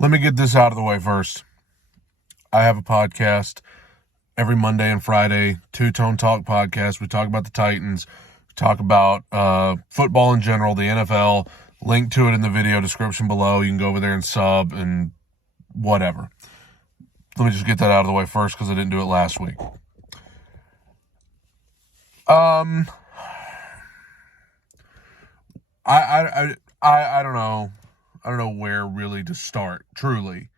Let me get this out of the way first. I have a podcast every Monday and Friday, Two Tone Talk podcast. We talk about the Titans, we talk about football in general, the NFL. Link to it in the video description below. You can go over there and sub and whatever. Let me just get that out of the way first because I didn't do it last week. I don't know. I don't know where really to start, truly.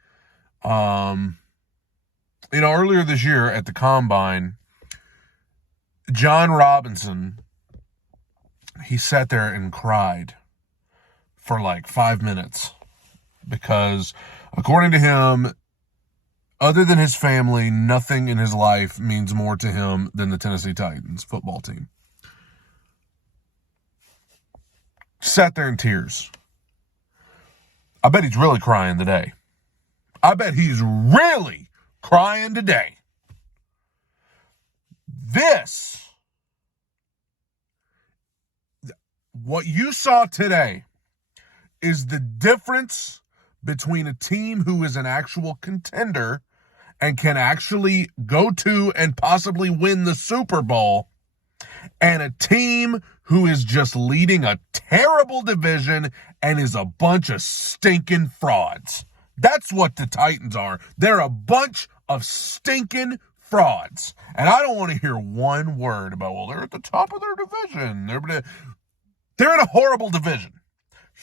Earlier this year at the Combine, John Robinson, he sat there and cried for like 5 minutes because, according to him, other than his family, nothing in his life means more to him than the Tennessee Titans football team. Sat there in tears. I bet he's really crying today. What you saw today is the difference between a team who is an actual contender and can actually go to and possibly win the Super Bowl, and a team who is just leading a terrible division and is a bunch of stinking frauds. That's what the Titans are. They're a bunch of stinking frauds. And I don't want to hear one word about, well, they're at the top of their division. They're in a horrible division.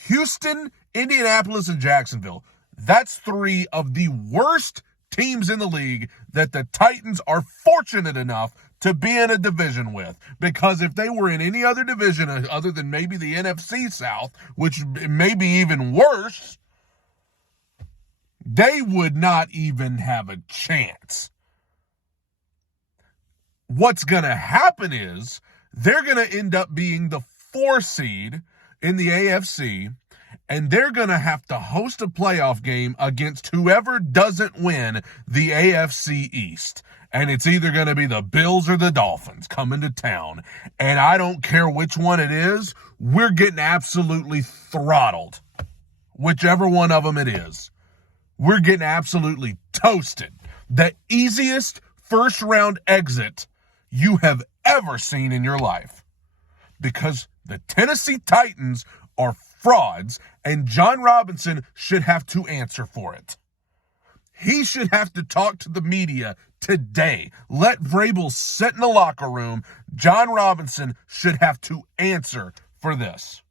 Houston, Indianapolis, and Jacksonville. That's three of the worst teams in the league that the Titans are fortunate enough to be in a division with. Because if they were in any other division other than maybe the NFC South, which may be even worse, they would not even have a chance. What's going to happen is they're going to end up being the 4 seed in the AFC, and they're going to have to host a playoff game against whoever doesn't win the AFC East. And it's either going to be the Bills or the Dolphins coming to town. And I don't care which one it is, we're getting absolutely throttled. Whichever one of them it is. We're getting absolutely toasted. The easiest first-round exit you have ever seen in your life. Because the Tennessee Titans are frauds, and John Robinson should have to answer for it. He should have to talk to the media today. Let Vrabel sit in the locker room. John Robinson should have to answer for this.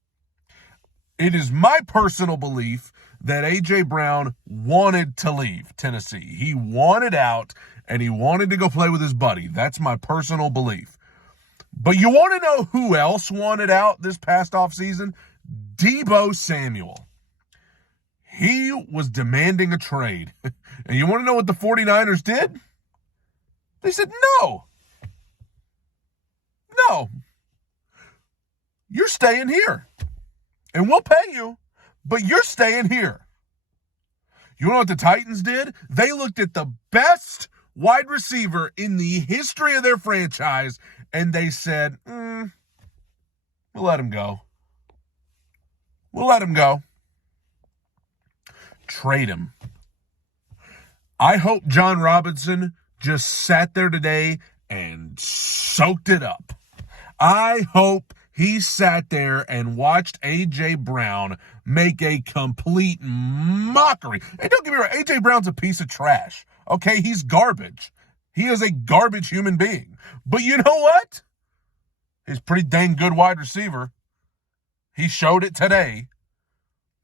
It is my personal belief that A.J. Brown wanted to leave Tennessee. He wanted out, and he wanted to go play with his buddy. That's my personal belief. But you want to know who else wanted out this past offseason? Deebo Samuel. He was demanding a trade. And you want to know what the 49ers did? They said, no. You're staying here. And we'll pay you, but you're staying here. You know what the Titans did? They looked at the best wide receiver in the history of their franchise, and they said, we'll let him go. Trade him. I hope John Robinson just sat there today and soaked it up. I hope he sat there and watched A.J. Brown make a complete mockery. And don't get me wrong, A.J. Brown's a piece of trash. Okay, he's garbage. He is a garbage human being. But you know what? He's a pretty dang good wide receiver. He showed it today.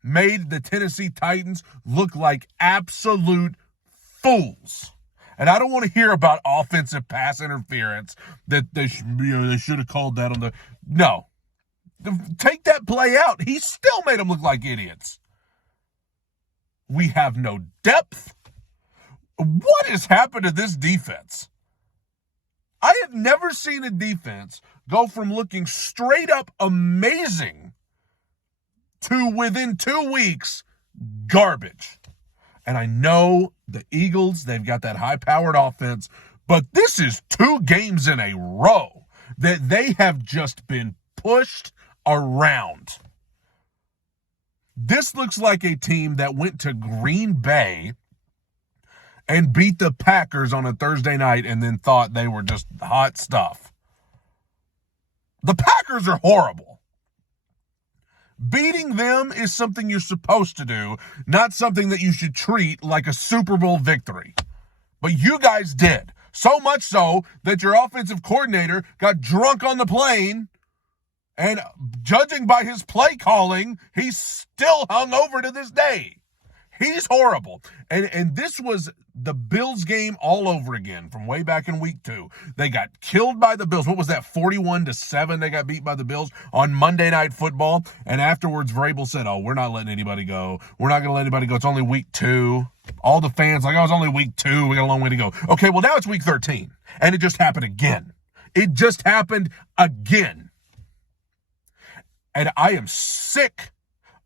Made the Tennessee Titans look like absolute fools. And I don't want to hear about offensive pass interference that they should have called that on the... No. Take that play out. He still made them look like idiots. We have no depth. What has happened to this defense? I have never seen a defense go from looking straight up amazing to within 2 weeks, garbage. And I know the Eagles, they've got that high-powered offense, but this is 2 games in a row that they have just been pushed around. This looks like a team that went to Green Bay and beat the Packers on a Thursday night and then thought they were just hot stuff. The Packers are horrible. Beating them is something you're supposed to do, not something that you should treat like a Super Bowl victory. But you guys did. So much so that your offensive coordinator got drunk on the plane, and judging by his play calling, he's still hungover to this day. He's horrible. And this was the Bills game all over again from way back in week 2. They got killed by the Bills. What was that, 41-7? They got beat by the Bills on Monday Night Football. And afterwards, Vrabel said, we're not letting anybody go. We're not going to let anybody go. It's only week 2. All the fans like, it's only week 2. We got a long way to go. Okay, well, now it's week 13. And it just happened again. It just happened again. And I am sick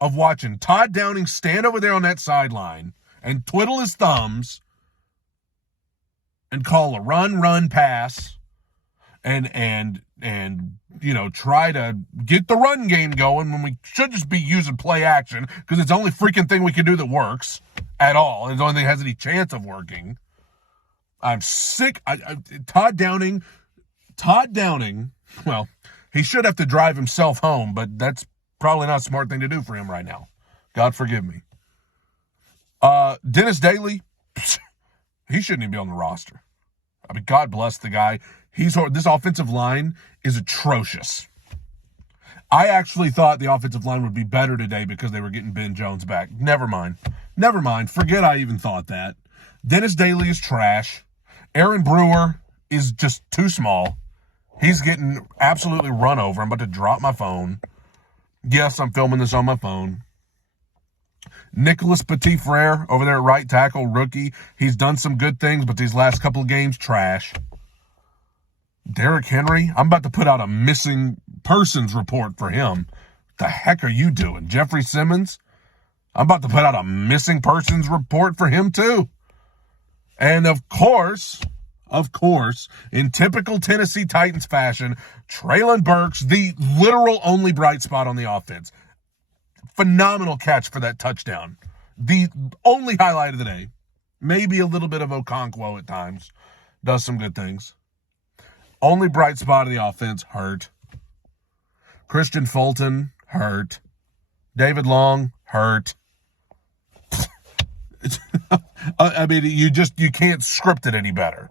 of watching Todd Downing stand over there on that sideline and twiddle his thumbs and call a run, pass and try to get the run game going when we should just be using play action because it's the only freaking thing we can do that works at all. It's the only thing that has any chance of working. I'm sick. Todd Downing, well, he should have to drive himself home, but that's probably not a smart thing to do for him right now. God forgive me. Dennis Daly, he shouldn't even be on the roster. I mean, God bless the guy. This offensive line is atrocious. I actually thought the offensive line would be better today because they were getting Ben Jones back. Never mind. Forget I even thought that. Dennis Daly is trash. Aaron Brewer is just too small. He's getting absolutely run over. I'm about to drop my phone. Yes, I'm filming this on my phone. Nicholas Petit-Frere over there at right tackle, rookie. He's done some good things, but these last couple of games, trash. Derrick Henry, I'm about to put out a missing persons report for him. What the heck are you doing? Jeffrey Simmons, I'm about to put out a missing persons report for him too. And of course, in typical Tennessee Titans fashion, Treylon Burks, the literal only bright spot on the offense. Phenomenal catch for that touchdown. The only highlight of the day. Maybe a little bit of Okonkwo at times. Does some good things. Only bright spot of the offense, hurt. Christian Fulton, hurt. David Long, hurt. I mean, you can't script it any better.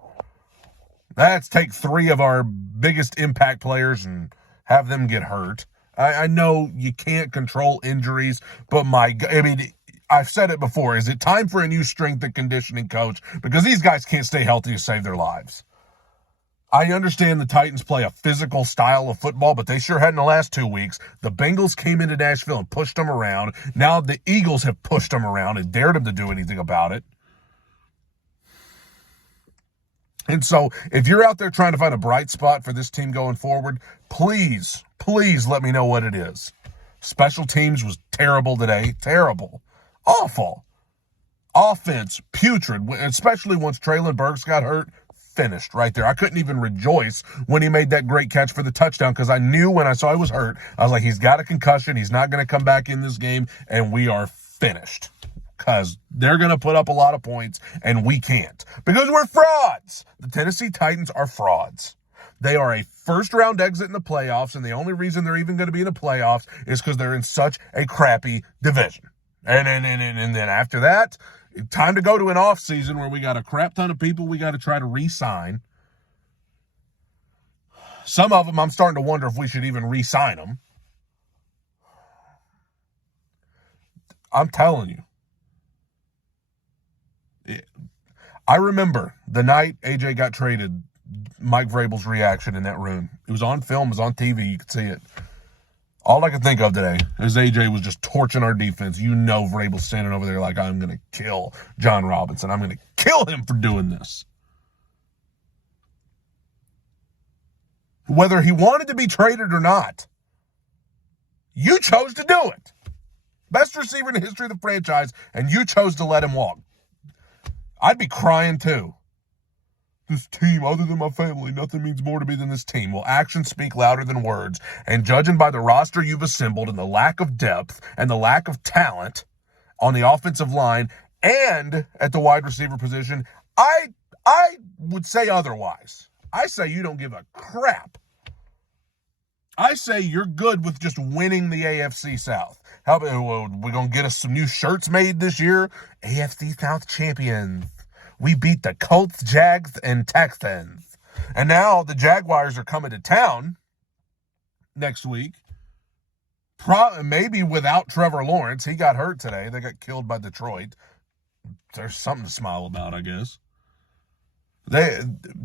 Let's take 3 of our biggest impact players and have them get hurt. I know you can't control injuries, but I've said it before. Is it time for a new strength and conditioning coach? Because these guys can't stay healthy to save their lives. I understand the Titans play a physical style of football, but they sure had in the last 2 weeks. The Bengals came into Nashville and pushed them around. Now the Eagles have pushed them around and dared them to do anything about it. And so if you're out there trying to find a bright spot for this team going forward, please let me know what it is. Special teams was terrible today. Terrible. Awful. Offense, putrid, especially once Treylon Burks got hurt. Finished right there. I couldn't even rejoice when he made that great catch for the touchdown because I knew when I saw he was hurt, I was like, he's got a concussion. He's not going to come back in this game, and we are finished. Because they're going to put up a lot of points, and we can't. Because we're frauds. The Tennessee Titans are frauds. They are a first-round exit in the playoffs, and the only reason they're even going to be in the playoffs is because they're in such a crappy division. And then after that, time to go to an off season where we got a crap ton of people we got to try to re-sign. Some of them, I'm starting to wonder if we should even re-sign them. I'm telling you. I remember the night AJ got traded, Mike Vrabel's reaction in that room. It was on film, it was on TV, you could see it. All I could think of today is AJ was just torching our defense. You know Vrabel's standing over there like, I'm going to kill John Robinson. I'm going to kill him for doing this. Whether he wanted to be traded or not, you chose to do it. Best receiver in the history of the franchise, and you chose to let him walk. I'd be crying too. this team, other than my family, nothing means more to me than this team. Well, actions speak louder than words. And judging by the roster you've assembled and the lack of depth and the lack of talent on the offensive line and at the wide receiver position, I would say otherwise. I say you don't give a crap. I say you're good with just winning the AFC South. How about we're going to get us some new shirts made this year? AFC South champions. We beat the Colts, Jags, and Texans. And now the Jaguars are coming to town next week. Maybe without Trevor Lawrence. He got hurt today. They got killed by Detroit. There's something to smile about, I guess.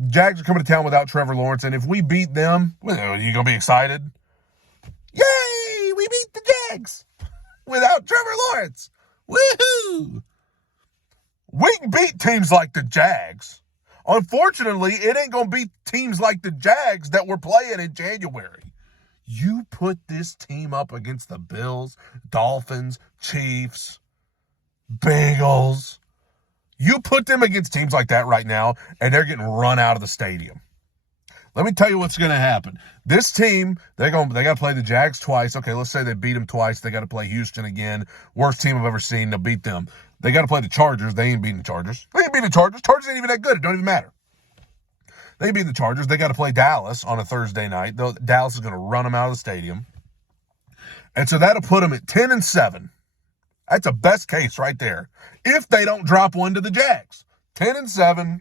Jags are coming to town without Trevor Lawrence, and if we beat them, are you going to be excited? Yay! We beat the Jags without Trevor Lawrence. Woohoo! We can beat teams like the Jags. Unfortunately, it ain't going to beat teams like the Jags that we're playing in January. You put this team up against the Bills, Dolphins, Chiefs, Bengals. You put them against teams like that right now, and they're getting run out of the stadium. Let me tell you what's going to happen. This team, they got to play the Jags twice. Okay, let's say they beat them twice. They got to play Houston again. Worst team I've ever seen. They'll beat them. They got to play the Chargers. They ain't beating the Chargers. They ain't beating the Chargers. Chargers ain't even that good. It don't even matter. They beat the Chargers. They got to play Dallas on a Thursday night. Dallas is going to run them out of the stadium. And so that'll put them at 10-7. That's a best case right there. If they don't drop one to the Jags. 10-7,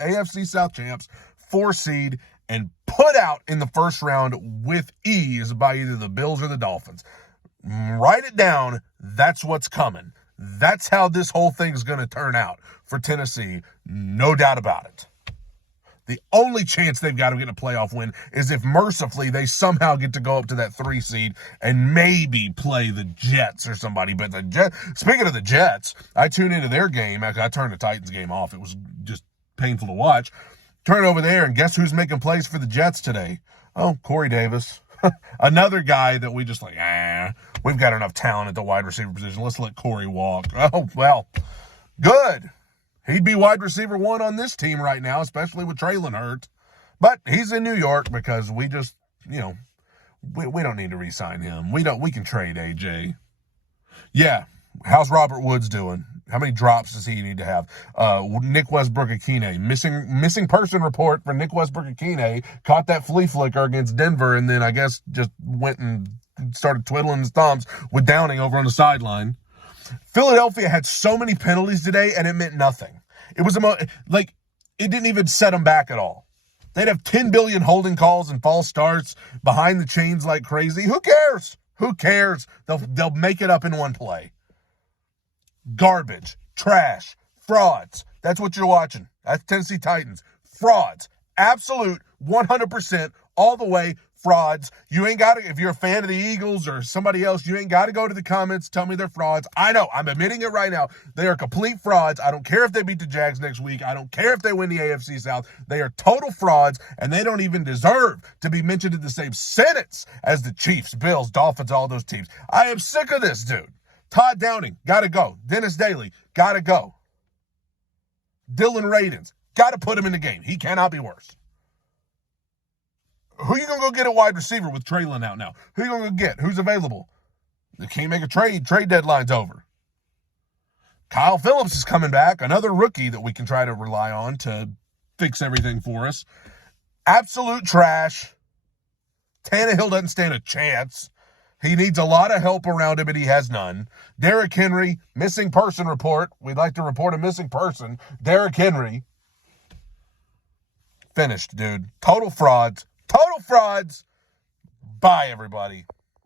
AFC South champs, 4 seed, and put out in the first round with ease by either the Bills or the Dolphins. Write it down. That's what's coming. That's how this whole thing is going to turn out for Tennessee. No doubt about it. The only chance they've got to get a playoff win is if mercifully they somehow get to go up to that 3 seed and maybe play the Jets or somebody. But the Jets, speaking of the Jets, I tuned into their game. I turned the Titans game off. It was just painful to watch. Turn over there, and guess who's making plays for the Jets today? Oh, Corey Davis. Another guy that we just we've got enough talent at the wide receiver position. Let's let Corey walk. Oh, well, good. He'd be wide receiver 1 on this team right now, especially with Traylon hurt. But he's in New York because we just, we don't need to re-sign him. We can trade AJ. Yeah. How's Robert Woods doing? How many drops does he need to have? Nick Westbrook-Akine. Missing person report for Nick Westbrook-Akine. Caught that flea flicker against Denver and then I guess just went and started twiddling his thumbs with Downing over on the sideline. Philadelphia had so many penalties today, and it meant nothing. It was it didn't even set them back at all. They'd have 10 billion holding calls and false starts behind the chains like crazy. Who cares? Who cares? They'll make it up in one play. Garbage, trash, frauds. That's what you're watching. That's Tennessee Titans. Frauds. Absolute 100% all the way frauds. You ain't got to, if you're a fan of the Eagles or somebody else, you ain't got to go to the comments, tell me they're frauds. I know, I'm admitting it right now. They are complete frauds. I don't care if they beat the Jags next week. I don't care if they win the AFC South. They are total frauds, and they don't even deserve to be mentioned in the same sentence as the Chiefs, Bills, Dolphins, all those teams. I am sick of this, dude. Todd Downing, got to go. Dennis Daly, got to go. Dylan Radins, got to put him in the game. He cannot be worse. Who you going to go get a wide receiver with Traylon out now? Who you going to go get? Who's available? They can't make a trade. Trade deadline's over. Kyle Phillips is coming back, another rookie that we can try to rely on to fix everything for us. Absolute trash. Tannehill doesn't stand a chance. He needs a lot of help around him, and he has none. Derrick Henry, missing person report. We'd like to report a missing person. Derrick Henry. Finished, dude. Total frauds. Total frauds. Bye, everybody.